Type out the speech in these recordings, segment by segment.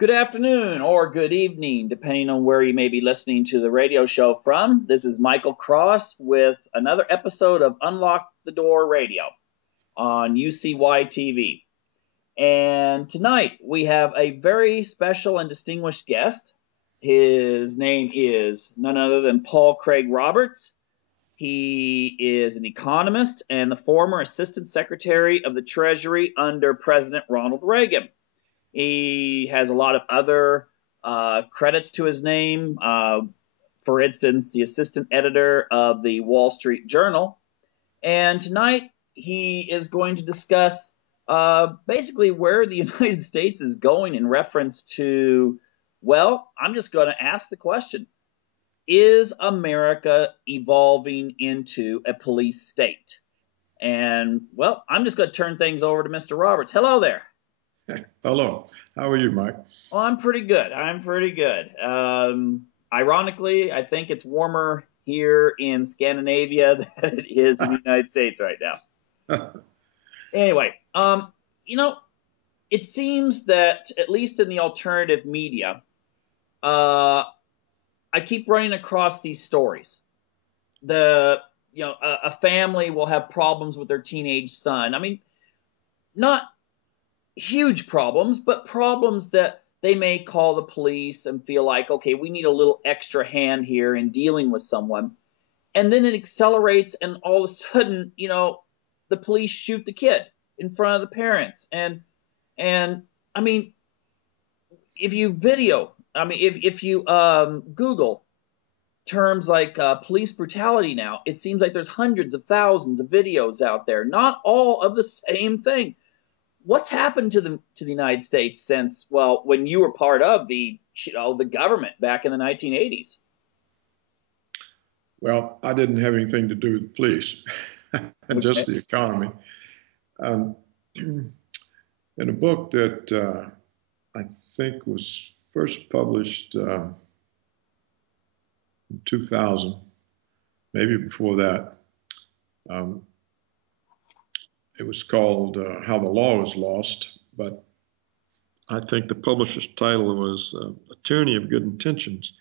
Good afternoon or good evening, depending on where you may be listening to the radio show from. This is Michael Cross with another episode of Unlock the Door Radio on UCY TV. And tonight we have a very special and distinguished guest. His name is none other than Paul Craig Roberts. He is an economist and the former Assistant Secretary of the Treasury under President Ronald Reagan. He has a lot of other credits to his name. For instance, the assistant editor of the Wall Street Journal. And tonight he is going to discuss basically where the United States is going in reference to, well, I'm just going to ask the question. Is America evolving into a police state? And, well, I'm just going to turn things over to Mr. Roberts. Hello there. Hello. How are you, Mike? Well, I'm pretty good. Ironically, I think it's warmer here in Scandinavia than it is in the United States right now. Anyway, it seems that at least in the alternative media, I keep running across these stories. A family will have problems with their teenage son. I mean, not huge problems, but problems that they may call the police and feel like, okay, we need a little extra hand here in dealing with someone. And then it accelerates, and all of a sudden, the police shoot the kid in front of the parents. And I mean, if you Google terms like police brutality now, it seems like there's hundreds of thousands of videos out there, not all of the same thing. What's happened to the United States since, well, when you were part of the government back in the 1980s? Well, I didn't have anything to do with the police, just the economy. In a book that I think was first published in 2000, maybe before that, it was called How the Law is Lost, but I think the publisher's title was A Tyranny of Good Intentions.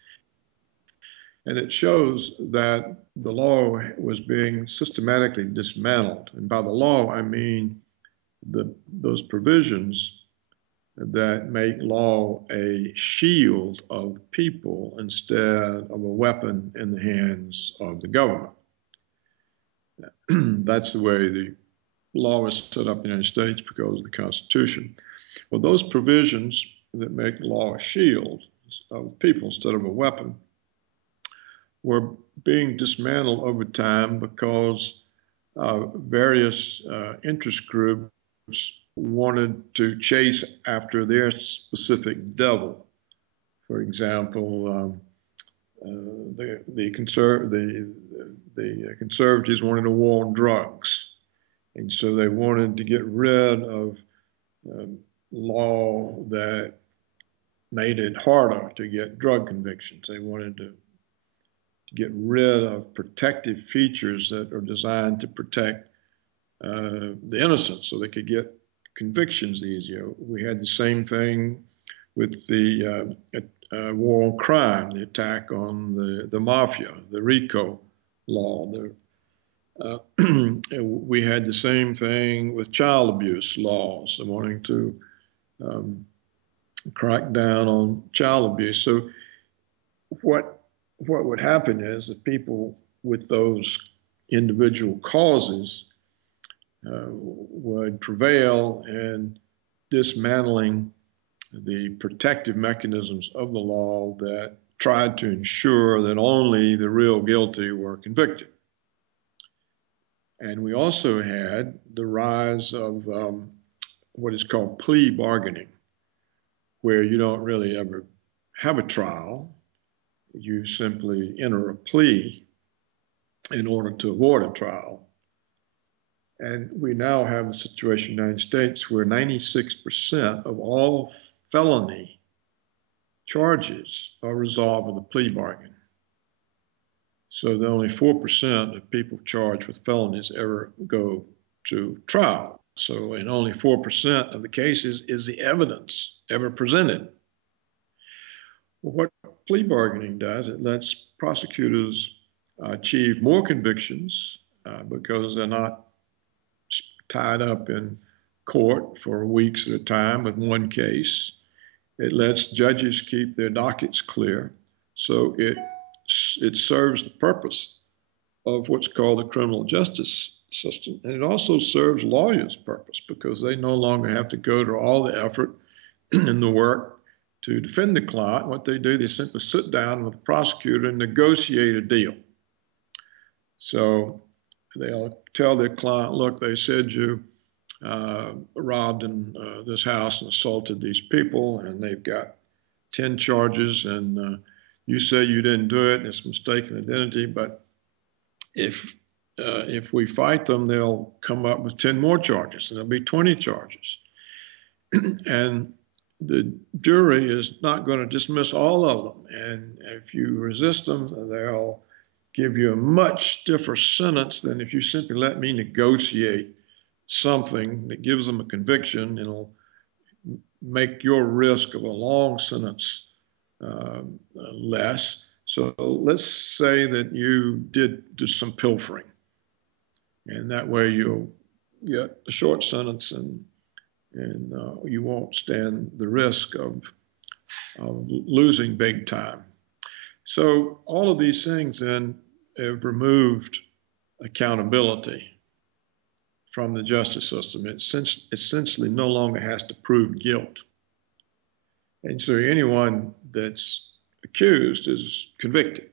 And it shows that the law was being systematically dismantled. And by the law, I mean those provisions that make law a shield of people instead of a weapon in the hands of the government. That's the way the law is set up in the United States because of the Constitution. Well, those provisions that make law a shield of people instead of a weapon were being dismantled over time because various interest groups wanted to chase after their specific devil. For example, the conservatives wanted a war on drugs. And so they wanted to get rid of law that made it harder to get drug convictions. They wanted to get rid of protective features that are designed to protect the innocent so they could get convictions easier. We had the same thing with the war on crime, the attack on the mafia, the RICO law. We had the same thing with child abuse laws, wanting to crack down on child abuse. So what would happen is that people with those individual causes would prevail in dismantling the protective mechanisms of the law that tried to ensure that only the real guilty were convicted. And we also had the rise of what is called plea bargaining, where you don't really ever have a trial. You simply enter a plea in order to avoid a trial. And we now have a situation in the United States where 96% of all felony charges are resolved with a plea bargain. So that only 4% of people charged with felonies ever go to trial. So in only 4% of the cases is the evidence ever presented Well, what plea bargaining does, it lets prosecutors achieve more convictions because they're not tied up in court for weeks at a time with one case. It lets judges keep their dockets clear. So it serves the purpose of what's called the criminal justice system. And it also serves lawyers' purpose because they no longer have to go to all the effort and the work to defend the client. What they do, they simply sit down with the prosecutor and negotiate a deal. So they'll tell their client, look, they said you robbed in this house and assaulted these people, and they've got 10 charges, and you say you didn't do it, and it's mistaken identity, but if we fight them, they'll come up with 10 more charges, and there'll be 20 charges. And the jury is not going to dismiss all of them. And if you resist them, they'll give you a much stiffer sentence than if you simply let me negotiate something that gives them a conviction. It'll make your risk of a long sentence less. So let's say that you did some pilfering, and that way you'll get a short sentence, and you won't stand the risk of losing big time. So all of these things then have removed accountability from the justice system. It essentially no longer has to prove guilt. And so anyone that's accused is convicted.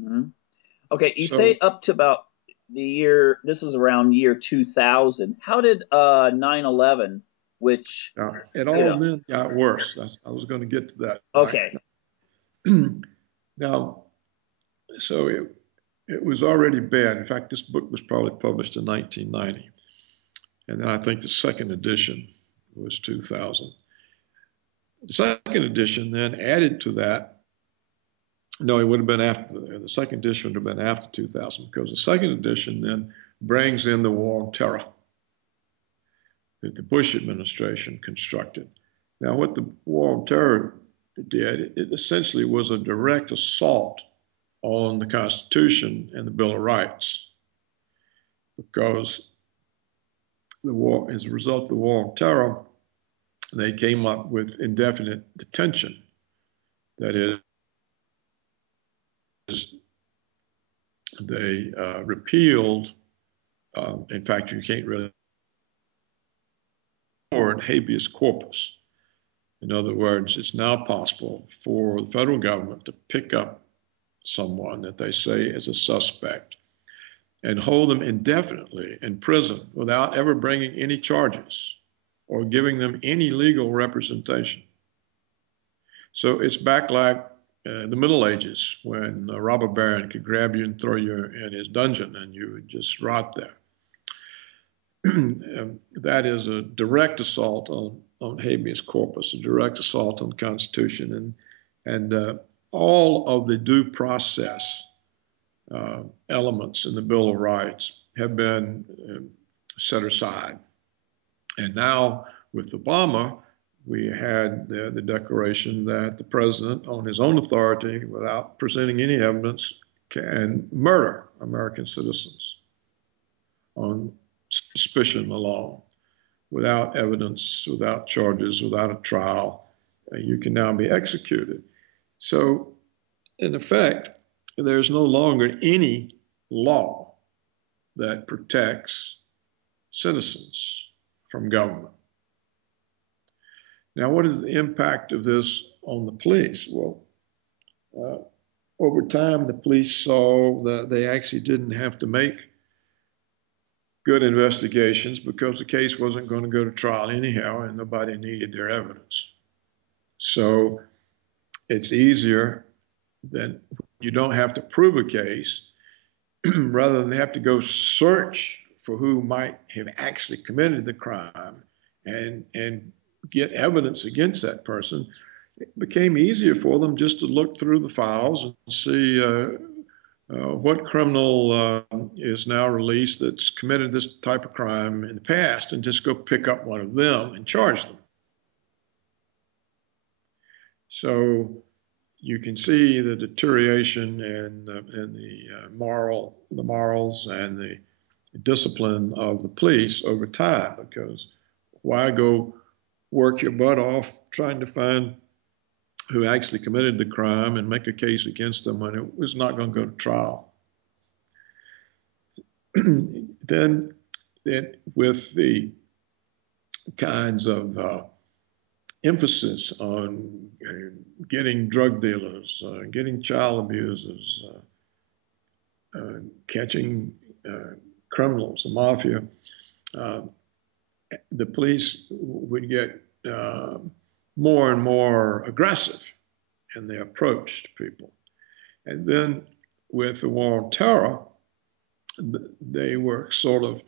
Mm-hmm. Okay, you say up to about the year, this was around year 2000. How did 9/11, which... It all then got worse. I was going to get to that. Okay. Now, so it was already bad. In fact, this book was probably published in 1990. And then I think the second edition was 2000. The second edition then added to that. No, it would have been after, the second edition would have been after 2000, because the second edition then brings in the war on terror that the Bush administration constructed. Now, what the war on terror did, it essentially was a direct assault on the Constitution and the Bill of Rights, because the war, as a result of the war on terror, they came up with indefinite detention. That is, they repealed, in fact, you can't really afford habeas corpus. In other words, it's now possible for the federal government to pick up someone that they say is a suspect and hold them indefinitely in prison without ever bringing any charges or giving them any legal representation. So it's back like the Middle Ages, when a robber baron could grab you and throw you in his dungeon and you would just rot there. That is a direct assault on habeas corpus, a direct assault on the Constitution, and all of the due process elements in the Bill of Rights have been set aside. And now with Obama, we had the declaration that the president, on his own authority, without presenting any evidence, can murder American citizens on suspicion alone, without evidence, without charges, without a trial. You can now be executed. So, in effect, there's no longer any law that protects citizens from government. Now, what is the impact of this on the police? Well, over time, the police saw that they actually didn't have to make good investigations because the case wasn't going to go to trial anyhow, and nobody needed their evidence. So it's easier that you don't have to prove a case rather than have to go search for who might have actually committed the crime and get evidence against that person. It became easier for them just to look through the files and see what criminal is now released that's committed this type of crime in the past, and just go pick up one of them and charge them. So you can see the deterioration in the morals and the discipline of the police over time, because why go work your butt off trying to find who actually committed the crime and make a case against them when it was not going to go to trial? then, with the kinds of emphasis on getting drug dealers, getting child abusers, catching criminals, the mafia, the police would get more and more aggressive in their approach to people. And then with the war on terror, they were sort of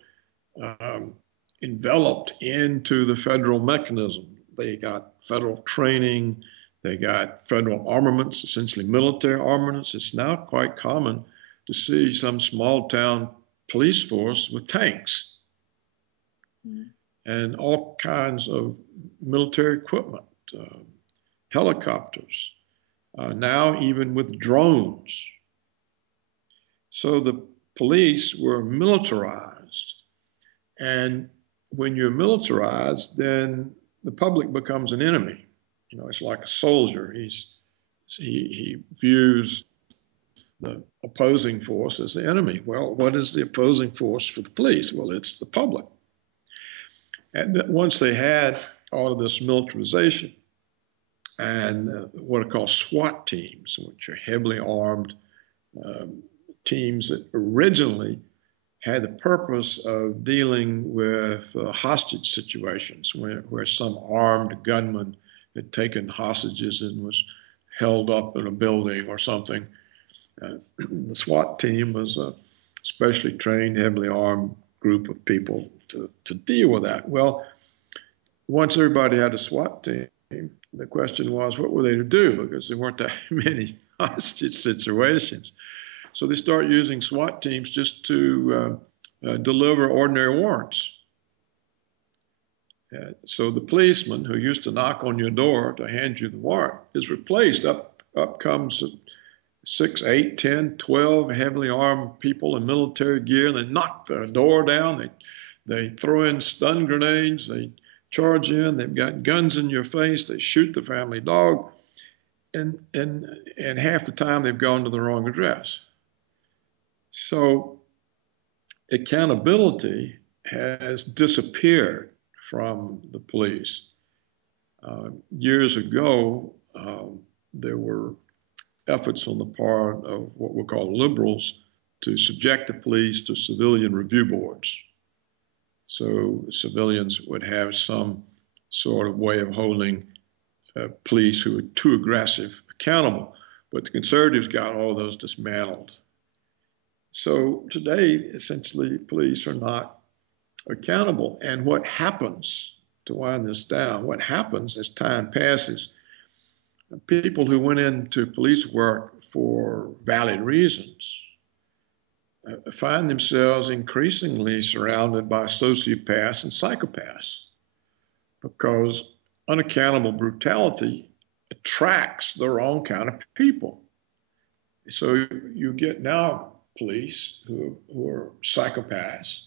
enveloped into the federal mechanism. They got federal training, they got federal armaments, essentially military armaments. It's now quite common to see some small town police force with tanks and all kinds of military equipment, helicopters, now even with drones. So the police were militarized. And when you're militarized, then the public becomes an enemy. You know, it's like a soldier. He views the opposing force as the enemy. Well, what is the opposing force for the police? Well, it's the public. And once they had all of this militarization and what are called SWAT teams, which are heavily armed teams that originally had the purpose of dealing with hostage situations where some armed gunman had taken hostages and was held up in a building or something. The SWAT team was a specially trained, heavily armed group of people to deal with that. Well, once everybody had a SWAT team, the question was, what were they to do? Because there weren't that many hostage situations. So they start using SWAT teams just to deliver ordinary warrants. So the policeman who used to knock on your door to hand you the warrant is replaced. Up comes 6, 8, 10, 12 heavily armed people in military gear. They knock the door down. They throw in stun grenades. They charge in. They've got guns in your face. They shoot the family dog. And half the time they've gone to the wrong address. So accountability has disappeared from the police. Years ago, there were efforts on the part of what we call liberals to subject the police to civilian review boards. So civilians would have some sort of way of holding police who were too aggressive accountable. But the conservatives got all those dismantled. So today, essentially, police are not accountable. And what happens, to wind this down, what happens as time passes, people who went into police work for valid reasons find themselves increasingly surrounded by sociopaths and psychopaths, because unaccountable brutality attracts the wrong kind of people. So you get now police who are psychopaths.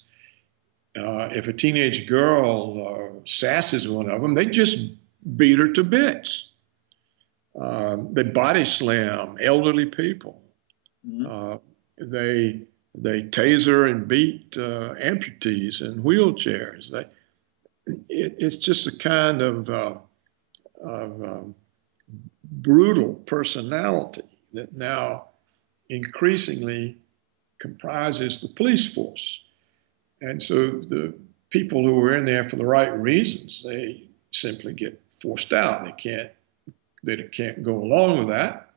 If a teenage girl sasses one of them, they just beat her to bits. They body slam elderly people. They taser and beat amputees in wheelchairs. It's just a kind of brutal personality that now increasingly comprises the police force. And so the people who are in there for the right reasons, they simply get forced out. They can't go along with that.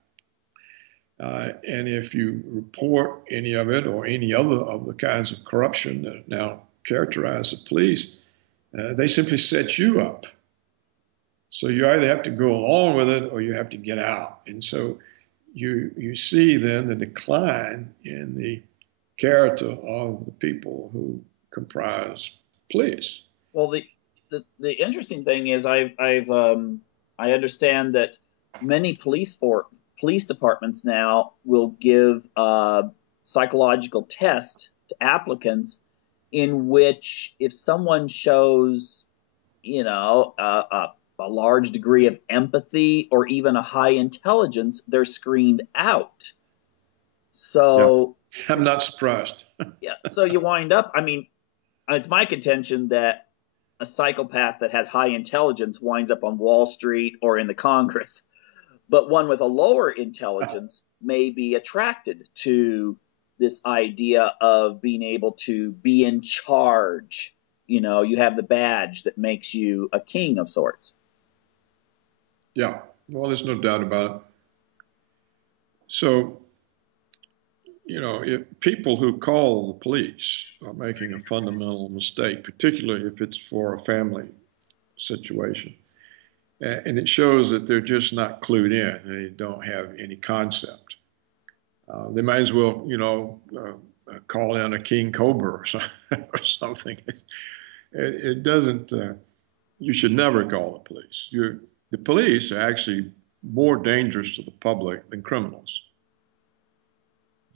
And if you report any of it or any other of the kinds of corruption that now characterize the police, they simply set you up. So you either have to go along with it or you have to get out. And so you see then the decline in the character of the people who comprise police. Well, the interesting thing is I understand that many police departments now will give a psychological test to applicants in which if someone shows, a large degree of empathy or even a high intelligence, they're screened out. Yeah, So I'm not surprised. yeah, so you wind up. I mean, it's my contention that a psychopath that has high intelligence winds up on Wall Street or in the Congress, but one with a lower intelligence may be attracted to this idea of being able to be in charge. You have the badge that makes you a king of sorts. Yeah, well, there's no doubt about it. So, if people who call the police are making a fundamental mistake, particularly if it's for a family situation. And it shows that they're just not clued in. They don't have any concept. They might as well, call in a king cobra or something. It doesn't, you should never call the police. The police are actually more dangerous to the public than criminals.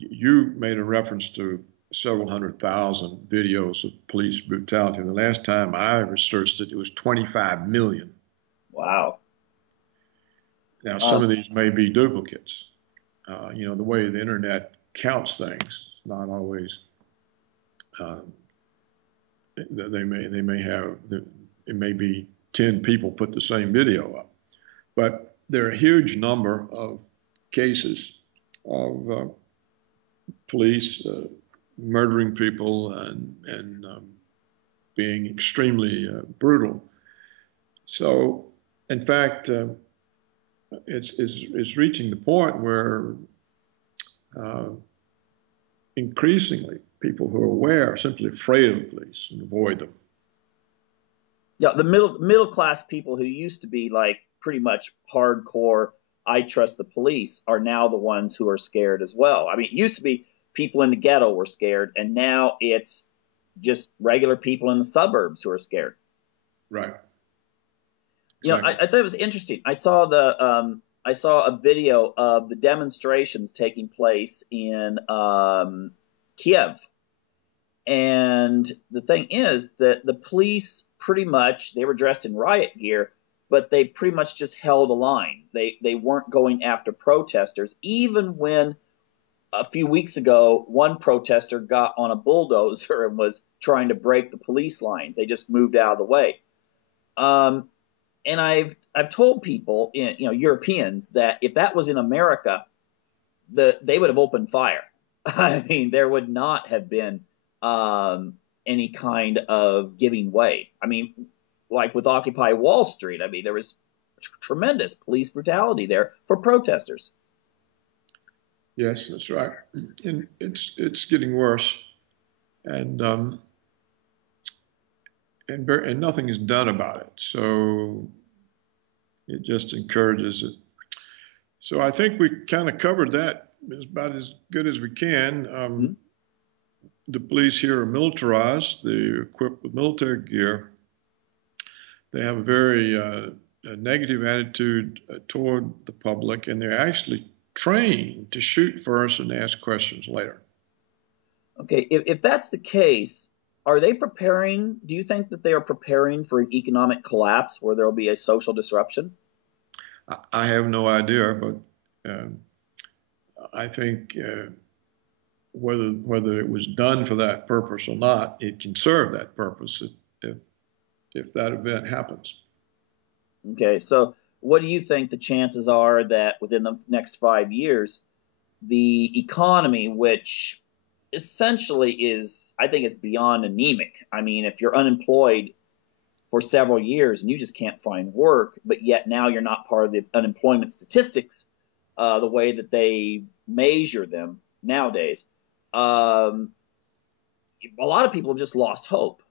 You made a reference to several 100,000 videos of police brutality. The last time I researched it, it was 25 million. Wow. Now, some of these may be duplicates. The way the internet counts things, it's not always. They may have it may be 10 people put the same video up, but there are a huge number of cases of police murdering people and being extremely brutal. So, in fact, it's reaching the point where increasingly people who are aware are simply afraid of the police and avoid them. Yeah, the middle class people who used to be like pretty much hardcore, I trust the police, are now the ones who are scared as well. I mean, it used to be people in the ghetto were scared, and now it's just regular people in the suburbs who are scared. Right. Exactly. I thought it was interesting. I saw a video of the demonstrations taking place in Kiev. And the thing is that the police pretty much, they were dressed in riot gear, but they pretty much just held a line. They weren't going after protesters, even when a few weeks ago one protester got on a bulldozer and was trying to break the police lines. They just moved out of the way. And I've told people, Europeans, that if that was in America, they would have opened fire. I mean, there would not have been any kind of giving way. I mean, like with Occupy Wall Street, I mean, there was tremendous police brutality there for protesters. Yes, that's right. And it's getting worse, and and nothing is done about it. So it just encourages it. So I think we kind of covered that about as good as we can. Mm-hmm. The police here are militarized. They're equipped with military gear. They have a very a negative attitude toward the public, and they're actually trained to shoot first and ask questions later. Okay, if that's the case, are they preparing? Do you think that they are preparing for an economic collapse where there will be a social disruption? I have no idea, but I think whether it was done for that purpose or not, it can serve that purpose if that event happens. Okay, so what do you think the chances are that within the next 5 years, the economy, which essentially is, I think it's beyond anemic. I mean, if you're unemployed for several years and you just can't find work, but yet now you're not part of the unemployment statistics, the way that they measure them nowadays, a lot of people have just lost hope.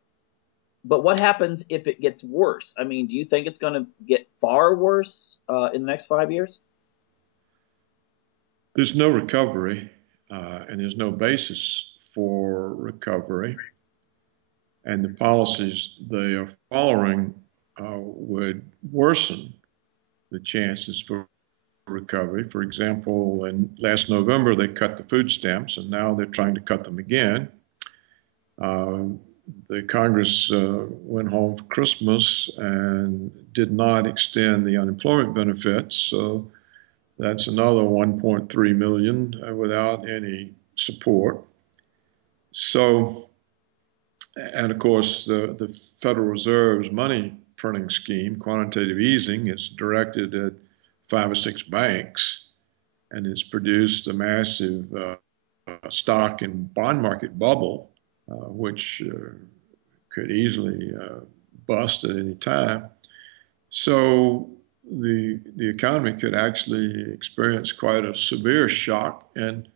But what happens if it gets worse? I mean, do you think it's going to get far worse in the next 5 years? There's no recovery, and there's no basis for recovery. And the policies they are following would worsen the chances for recovery. For example, in last November, they cut the food stamps, and now they're trying to cut them again. The Congress went home for Christmas and did not extend the unemployment benefits, so that's another 1.3 million without any support. So, and of course, the Federal Reserve's money printing scheme, quantitative easing, is directed at 5 or 6 banks, and it's produced a massive stock and bond market bubble, which could easily bust at any time. So the economy could actually experience quite a severe shock, and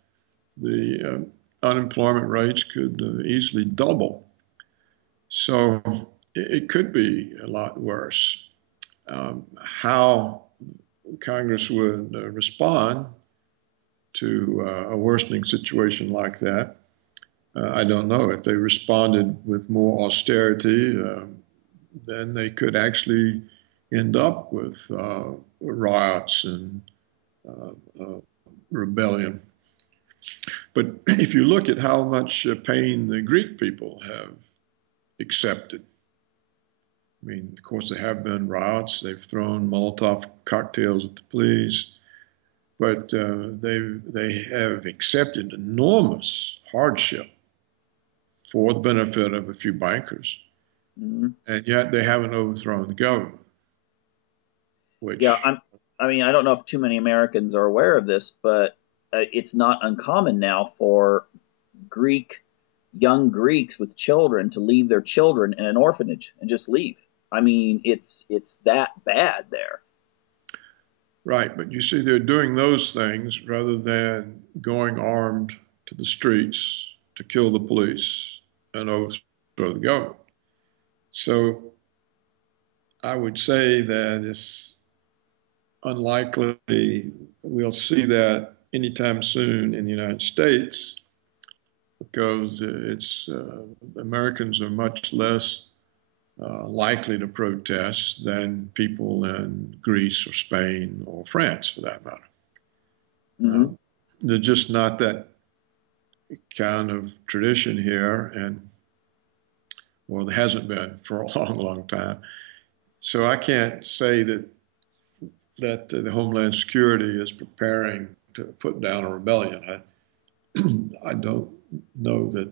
the unemployment rates could easily double. So it could be a lot worse. How Congress would respond to a worsening situation like that, I don't know. If they responded with more austerity, then they could actually end up with riots and rebellion. But if you look at how much pain the Greek people have accepted, I mean, of course, there have been riots. They've thrown Molotov cocktails at the police, but they have accepted enormous hardship for the benefit of a few bankers, and yet they haven't overthrown the government. Which, yeah, I mean, I don't know if too many Americans are aware of this, but it's not uncommon now for young Greeks with children to leave their children in an orphanage and just leave. I mean, it's that bad there. Right, but you see, they're doing those things rather than going armed to the streets to kill the police and overthrow the government. So I would say that it's unlikely we'll see that anytime soon in the United States, because Americans are much less likely to protest than people in Greece or Spain or France, for that matter. Mm-hmm. There's just not that kind of tradition here, and well, there hasn't been for a long, long time. So I can't say that the Homeland Security is preparing to put down a rebellion. I don't know that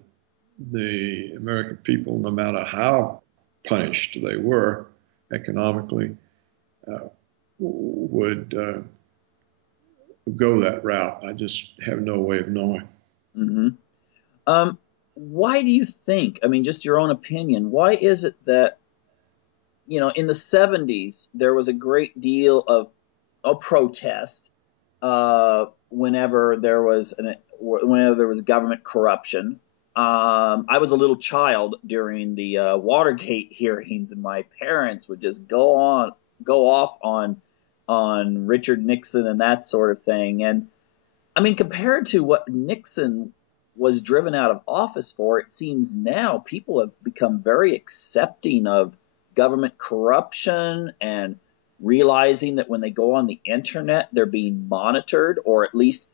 the American people, no matter how punished they were economically, would go that route. I just have no way of knowing. Mm-hmm. Why do you think, I mean, just your own opinion, why is it that, in the 70s, there was a great deal of protest whenever there was government corruption? I was a little child during the Watergate hearings, and my parents would just go off on Richard Nixon and that sort of thing. And I mean, compared to what Nixon was driven out of office for, it seems now people have become very accepting of government corruption and realizing that when they go on the internet, they're being monitored, or at least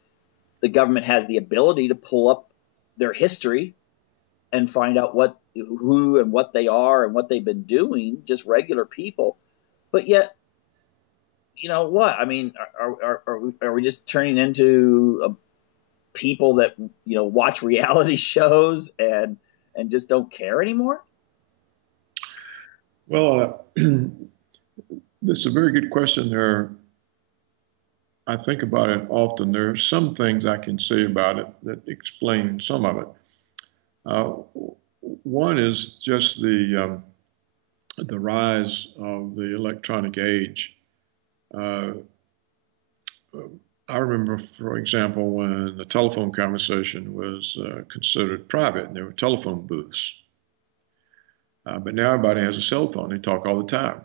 the government has the ability to pull up their history and find out who and what they are and what they've been doing, just regular people. But yet, what? I mean, are we just turning into people that watch reality shows and just don't care anymore? Well, this is a very good question. I think about it often. There are some things I can say about it that explain some of it. One is just the rise of the electronic age. I remember, for example, when the telephone conversation was considered private, and there were telephone booths. But now everybody has a cell phone. They talk all the time,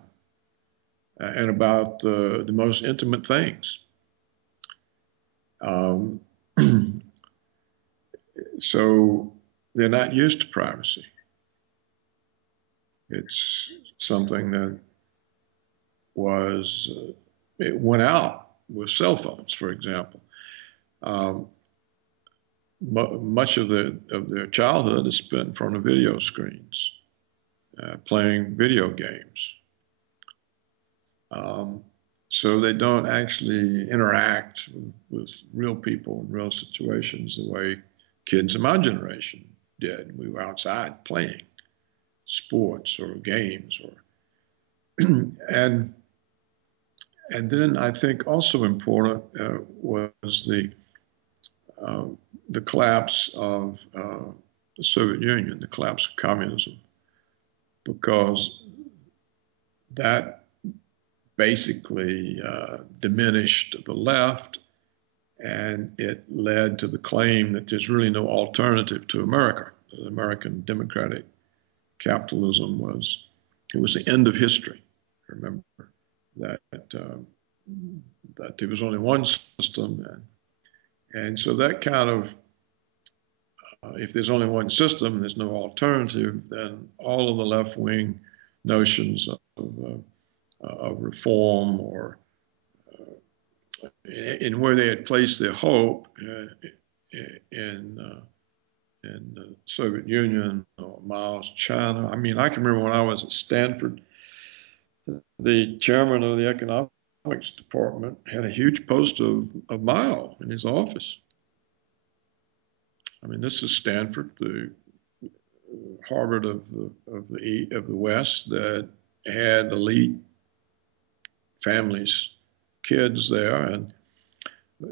and about the most intimate things. So they're not used to privacy. It's something that it went out with cell phones, for example. Um, much of their childhood is spent in front of video screens, playing video games. So they don't actually interact with real people in real situations the way kids of my generation did. We were outside playing sports or games, or and then I think also important was the collapse of the Soviet Union, the collapse of communism, because that basically diminished the left, and it led to the claim that there's really no alternative to America. The American democratic capitalism was the end of history. Remember that there was only one system, and so that kind of if there's only one system and there's no alternative, then all of the left-wing notions of reform or in where they had placed their hope in the Soviet Union or Mao's China. I mean, I can remember when I was at Stanford, the chairman of the economics department had a huge poster of Mao in his office. I mean, this is Stanford, the Harvard of the West, that had elite families, kids there, and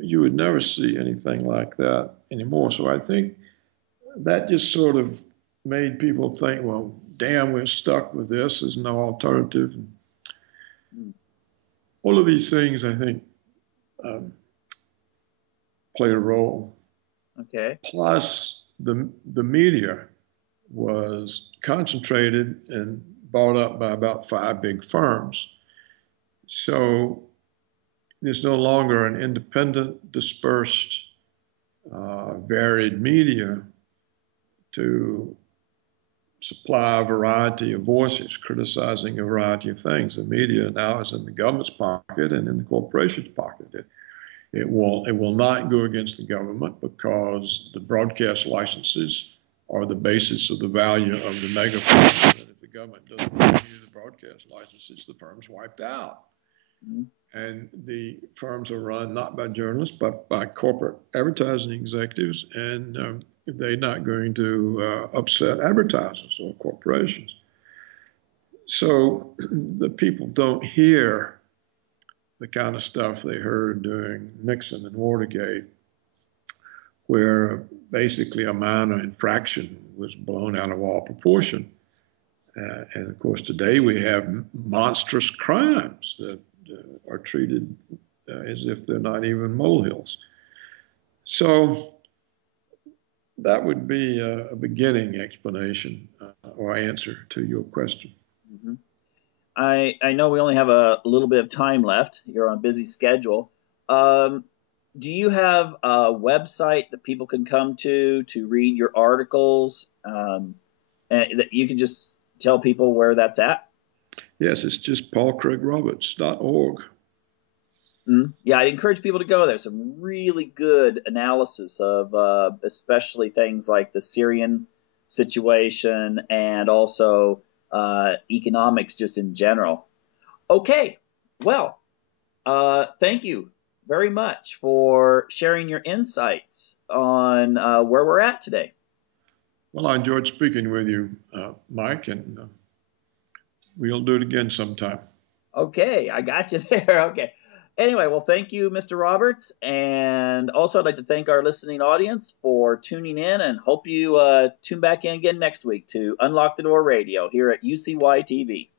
you would never see anything like that anymore. So I think that just sort of made people think, well, damn, we're stuck with this. There's no alternative. All of these things, I think, played a role. Okay. Plus, the media was concentrated and bought up by about 5 big firms. So there's no longer an independent, dispersed, varied media to supply a variety of voices, criticizing a variety of things. The media now is in the government's pocket and in the corporation's pocket. It will not go against the government because the broadcast licenses are the basis of the value of the mega firms. And if the government doesn't renew the broadcast licenses, the firm's wiped out. Mm-hmm. And the firms are run not by journalists, but by corporate advertising executives, and they're not going to upset advertisers or corporations. So the people don't hear the kind of stuff they heard during Nixon and Watergate, where basically a minor infraction was blown out of all proportion. And of course, today we have monstrous crimes that are treated as if they're not even molehills. So that would be a beginning explanation or answer to your question. Mm-hmm. I know we only have a little bit of time left. You're on a busy schedule. Do you have a website that people can come to read your articles? And that you can just tell people where that's at? Yes, it's just paulcraigroberts.org. Mm-hmm. Yeah, I'd encourage people to go there. Some really good analysis of especially things like the Syrian situation and also economics just in general. Okay, well, thank you very much for sharing your insights on where we're at today. Well, I enjoyed speaking with you, Mike, and we'll do it again sometime. Okay, I got you there. Okay. Anyway, well, thank you, Mr. Roberts. And also, I'd like to thank our listening audience for tuning in, and hope you tune back in again next week to Unlock the Door Radio here at UCY TV.